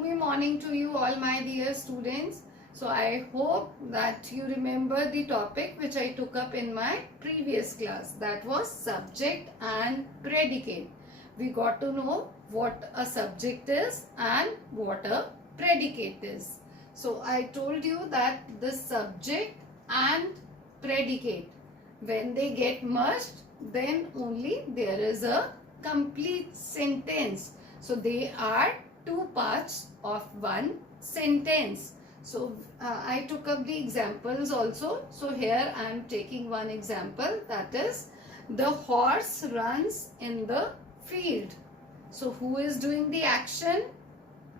gloomy morning to you all, my dear students. So I hope that you remember the topic which I took up in my previous class, that was subject and predicate. We got to know what a subject is and what a predicate is. So I told you that the subject and predicate, when they get merged, then only there is a complete sentence. So they are two parts of one sentence. So I took up the examples also. So here I am taking one example, that is, the horse runs in the field. So who is doing the action?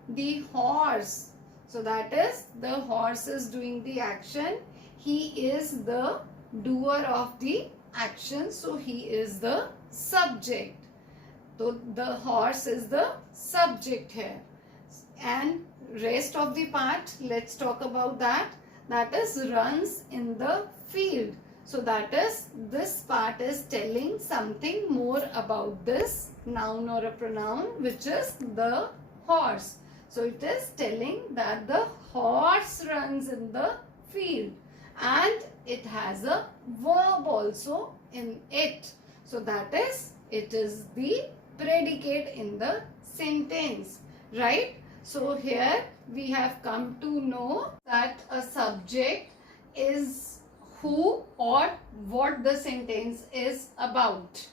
The horse. So that is, the horse is doing the action. He is the doer of the action. So he is the subject. So the horse is the subject here. And rest of the part, let's talk about that. That is, runs in the field. So that is, this part is telling something more about this noun or a pronoun, which is the horse. So it is telling that the horse runs in the field, and it has a verb also in it. So that is, it is the predicate in the sentence, right? So here we have come to know that a subject is who or what the sentence is about,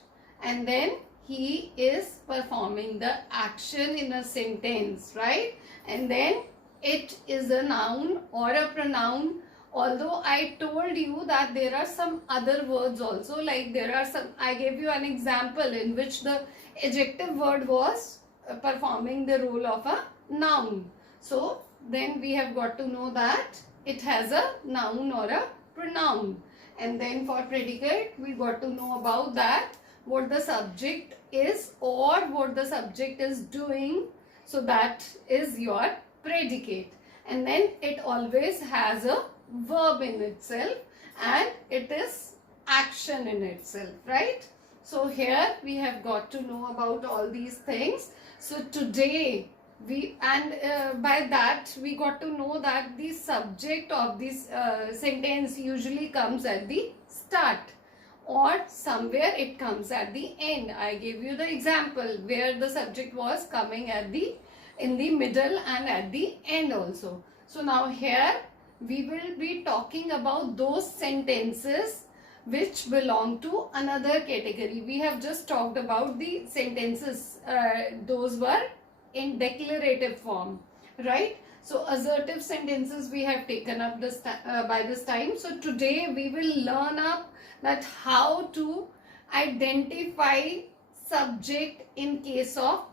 and then he is performing the action in a sentence, right? And then it is a noun or a pronoun. Although I told you that there are some other words also, like there are some, I gave you an example in which the adjective word was performing the role of a noun. So then we have got to know that it has a noun or a pronoun. And then for predicate, we got to know about that, what the subject is or what the subject is doing. So that is your predicate. And then it always has a verb in itself, and it is action in itself, right? So here we have got to know about all these things. So today we, and by that we got to know that the subject of this sentence usually comes at the start, or somewhere it comes at the end. I gave you the example where the subject was coming at the, in the middle and at the end also. So now here we will be talking about those sentences which belong to another category. We have just talked about the sentences, those were in declarative form, right? So assertive sentences we have taken up this by this time. So today we will learn up that how to identify subject in case of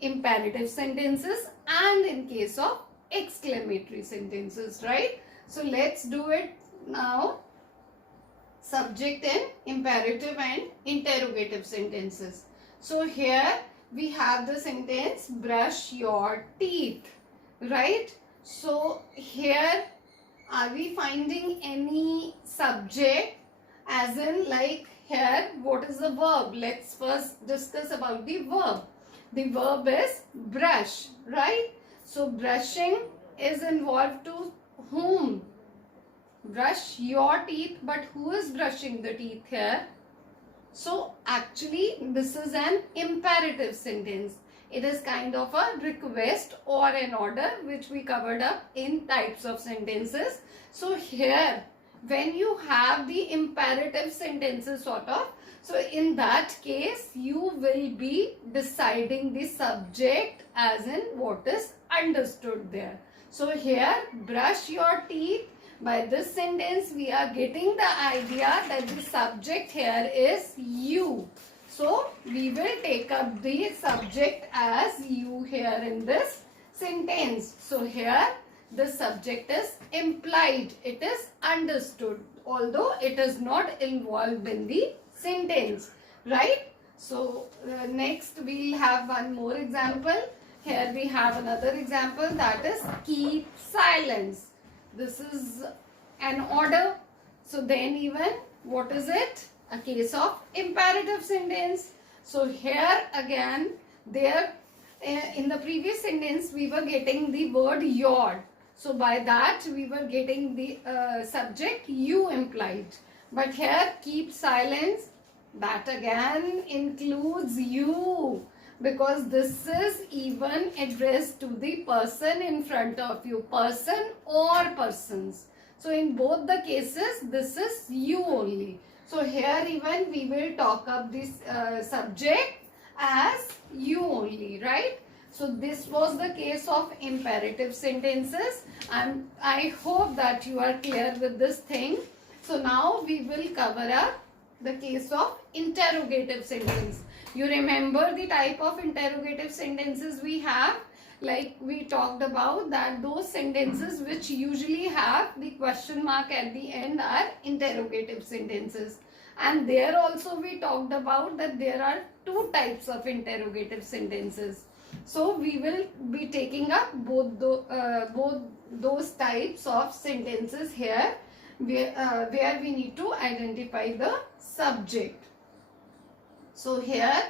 imperative sentences and in case of exclamatory sentences, right? So let's do it now. Subject in imperative and interrogative sentences. So here we have the sentence, brush your teeth, right? So here, are we finding any subject, as in, like here, what is the verb? Let's first discuss about the verb. The verb is brush, right? So brushing is involved to whom? Brush your teeth, but who is brushing the teeth here? So actually this is an imperative sentence. It is kind of a request or an order, which we covered up in types of sentences. So here, when you have the imperative sentences sort of, so in that case you will be deciding the subject as in what is understood there. So here, brush your teeth. By this sentence we are getting the idea that the subject here is you. So we will take up the subject as you here in this sentence. So here the subject is implied, it is understood, although it is not involved in the sentence, right? So next we will have one more example. Here we have another example, that is, keep silence. This is an order. So then even, what is it? A case of imperative sentence. So here again, there in the previous sentence we were getting the word your. So by that we were getting the subject you implied. But here keep silence, that again includes you, because this is even addressed to the person in front of you, person or persons. So in both the cases this is you only. So here even we will talk up this subject as you only, right? So this was the case of imperative sentences, and I hope that you are clear with this thing. So now we will cover up the case of interrogative sentence. You remember the type of interrogative sentences we have? Like we talked about that those sentences which usually have the question mark at the end are interrogative sentences. And there also we talked about that there are two types of interrogative sentences. So we will be taking up both those types of sentences here, where we need to identify the subject. So here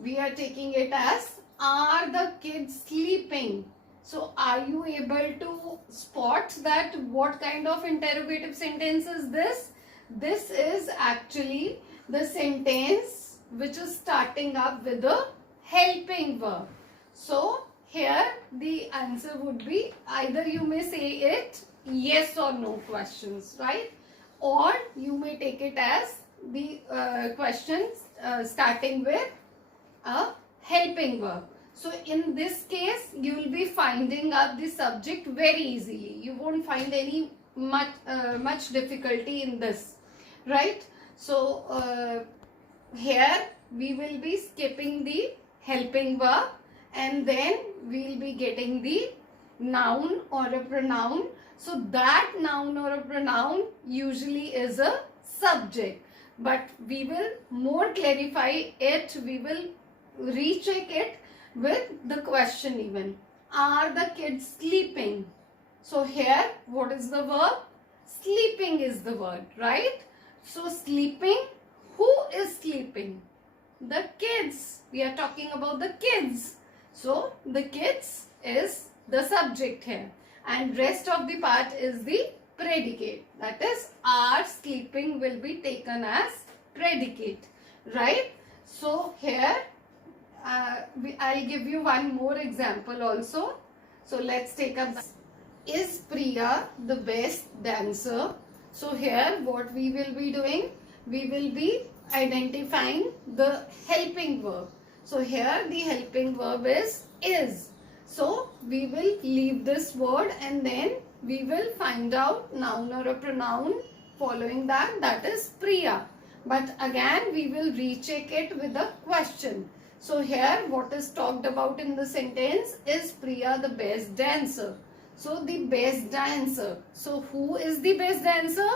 we are taking it as, are the kids sleeping? So are you able to spot that what kind of interrogative sentence is this? This is actually the sentence which is starting up with a helping verb. So here the answer would be, either you may say it yes or no questions, right? Or you may take it as the questions starting with a helping verb. So in this case you will be finding out the subject very easily. You won't find any much difficulty in this, right? So here we will be skipping the helping verb, and then we will be getting the noun or a pronoun. So that noun or a pronoun usually is a subject, but we will more clarify it, we will recheck it with the question even. Are the kids sleeping? So here what is the verb? Sleeping is the word, right? So sleeping, who is sleeping? The kids. We are talking about the kids. So the kids is the subject here, and rest of the part is the predicate. That is, are sleeping will be taken as predicate, right? So here I'll give you one more example also. So let's take up, is Priya the best dancer? So here what we will be doing, we will be identifying the helping verb. So here the helping verb is. So we will leave this word and then we will find out noun or a pronoun following that, that is Priya. But again we will recheck it with a question. So here what is talked about in the sentence is Priya the best dancer. So the best dancer. So who is the best dancer?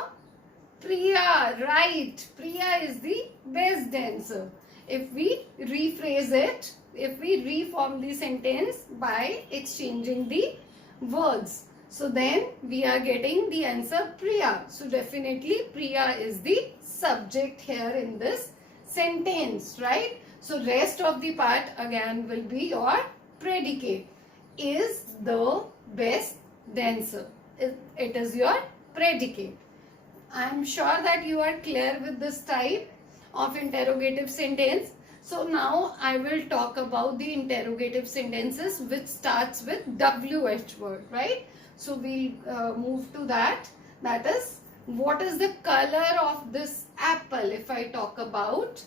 Priya, right. Priya is the best dancer. If we rephrase it, if we reform the sentence by exchanging the words, so then we are getting the answer Priya. So definitely Priya is the subject here in this sentence, right? So rest of the part again will be your predicate. Is the best dancer. It is your predicate. I am sure that you are clear with this type of interrogative sentence. So now I will talk about the interrogative sentences which starts with WH word, right? So we'll move to that. That is, what is the color of this apple? If I talk about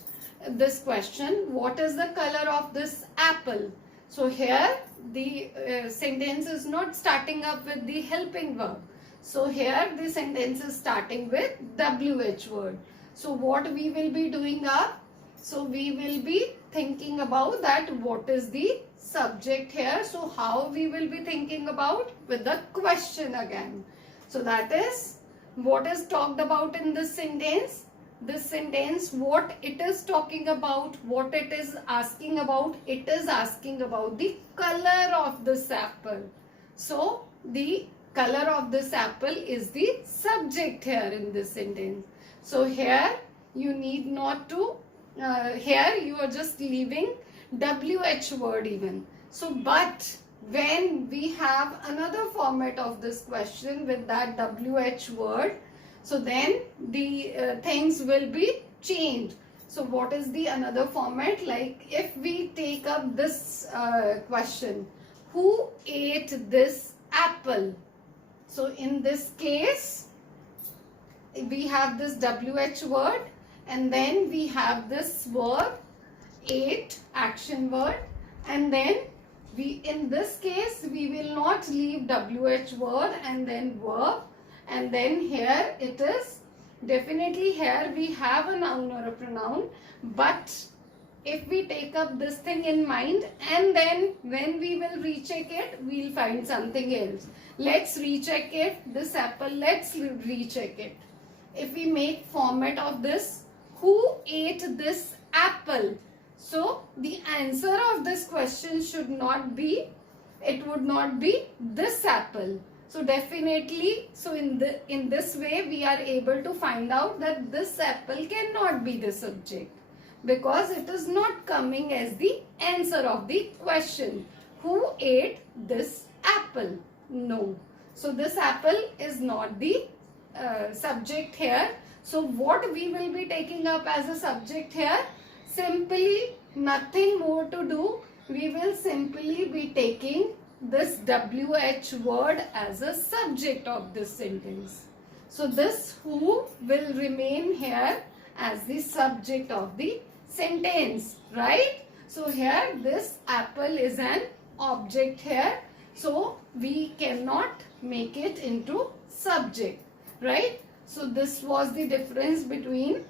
this question, what is the color of this apple? So here the sentence is not starting up with the helping verb. So here the sentence is starting with WH word. So what we will be doing up? So we will be thinking about that what is the subject here. So how we will be thinking about? With the question again. So that is what is talked about in this sentence. This sentence, what it is talking about, what it is asking about, it is asking about the color of this apple. So the color of this apple is the subject here in this sentence. So here you need not to, here you are just leaving WH word even. So, but when we have another format of this question with that WH word, so then the things will be changed. So what is the another format? Like if we take up this question, who ate this apple? So in this case, we have this WH word and then we have this verb, ate, action word, and then we, in this case, we will not leave WH word and then verb, and then here it is, definitely here we have a noun or a pronoun, but if we take up this thing in mind and then when we will recheck it, we'll find something else. Let's recheck it, this apple, let's recheck it. If we make format of this, who ate this apple? So the answer of this question should not be, it would not be this apple. So definitely, so in this way we are able to find out that this apple cannot be the subject because it is not coming as the answer of the question. Who ate this apple? No. So this apple is not the subject here. So what we will be taking up as a subject here? Simply nothing more to do. We will simply be taking this WH word as a subject of this sentence. So this who will remain here as the subject of the sentence, right? So here this apple is an object here. So we cannot make it into subject, right? So this was the difference between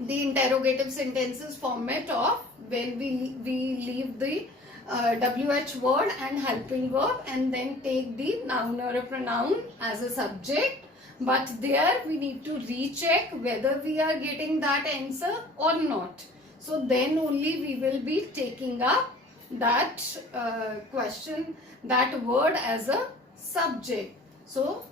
the interrogative sentences format of when we leave the WH word and helping verb and then take the noun or a pronoun as a subject. But there we need to recheck whether we are getting that answer or not. So then only we will be taking up that question, that word as a subject. So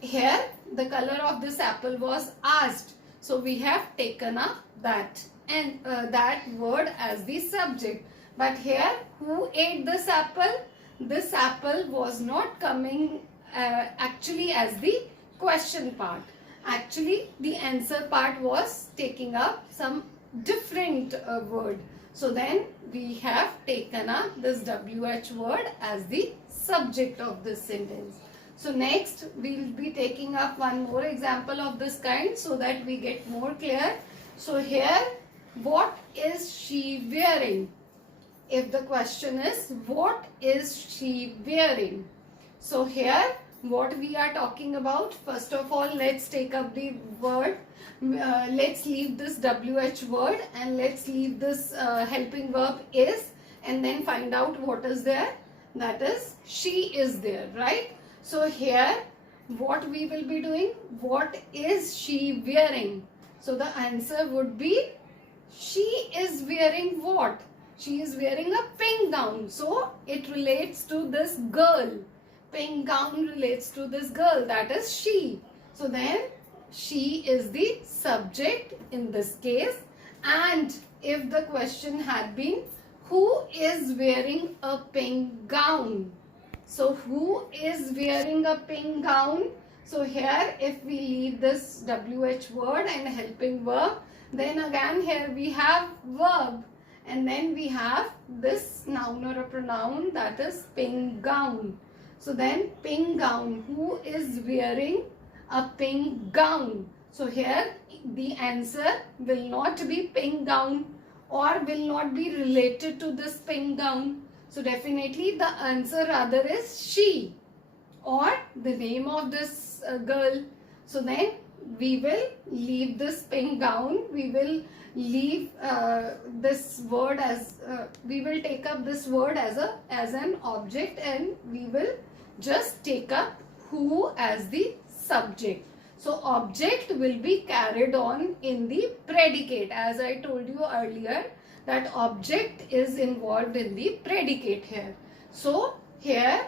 here the color of this apple was asked. So we have taken up that and that word as the subject. But here, who ate this apple? This apple was not coming actually as the question part. Actually, the answer part was taking up some different word. So then we have taken up this WH word as the subject of this sentence. So next we will be taking up one more example of this kind so that we get more clear. So here, what is she wearing? If the question is, what is she wearing? So here, what we are talking about, first of all, let's take up the word. Let's leave this WH word and let's leave this helping verb is and then find out what is there. That is, she is there, right? So here, what we will be doing, what is she wearing? So the answer would be, she is wearing what? She is wearing a pink gown. So it relates to this girl. Pink gown relates to this girl, that is she. So then she is the subject in this case. And if the question had been, who is wearing a pink gown? So who is wearing a pink gown? So here if we leave this WH word and helping verb, then again here we have verb and then we have this noun or a pronoun, that is pink gown. So then pink gown, who is wearing a pink gown? So here the answer will not be pink gown or will not be related to this pink gown. So definitely the answer rather is she or the name of this girl. So then we will leave this pink gown, we will leave this word as, we will take up this word as an object and we will just take up who as the subject. So object will be carried on in the predicate, as I told you earlier that object is involved in the predicate here. So here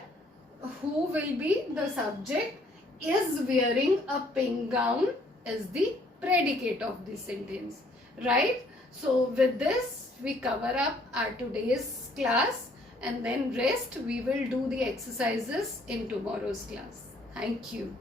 who will be the subject, is wearing a pink gown is the predicate of the sentence, right? So with this we cover up our today's class. and then rest. We will do the exercises in tomorrow's class. Thank you.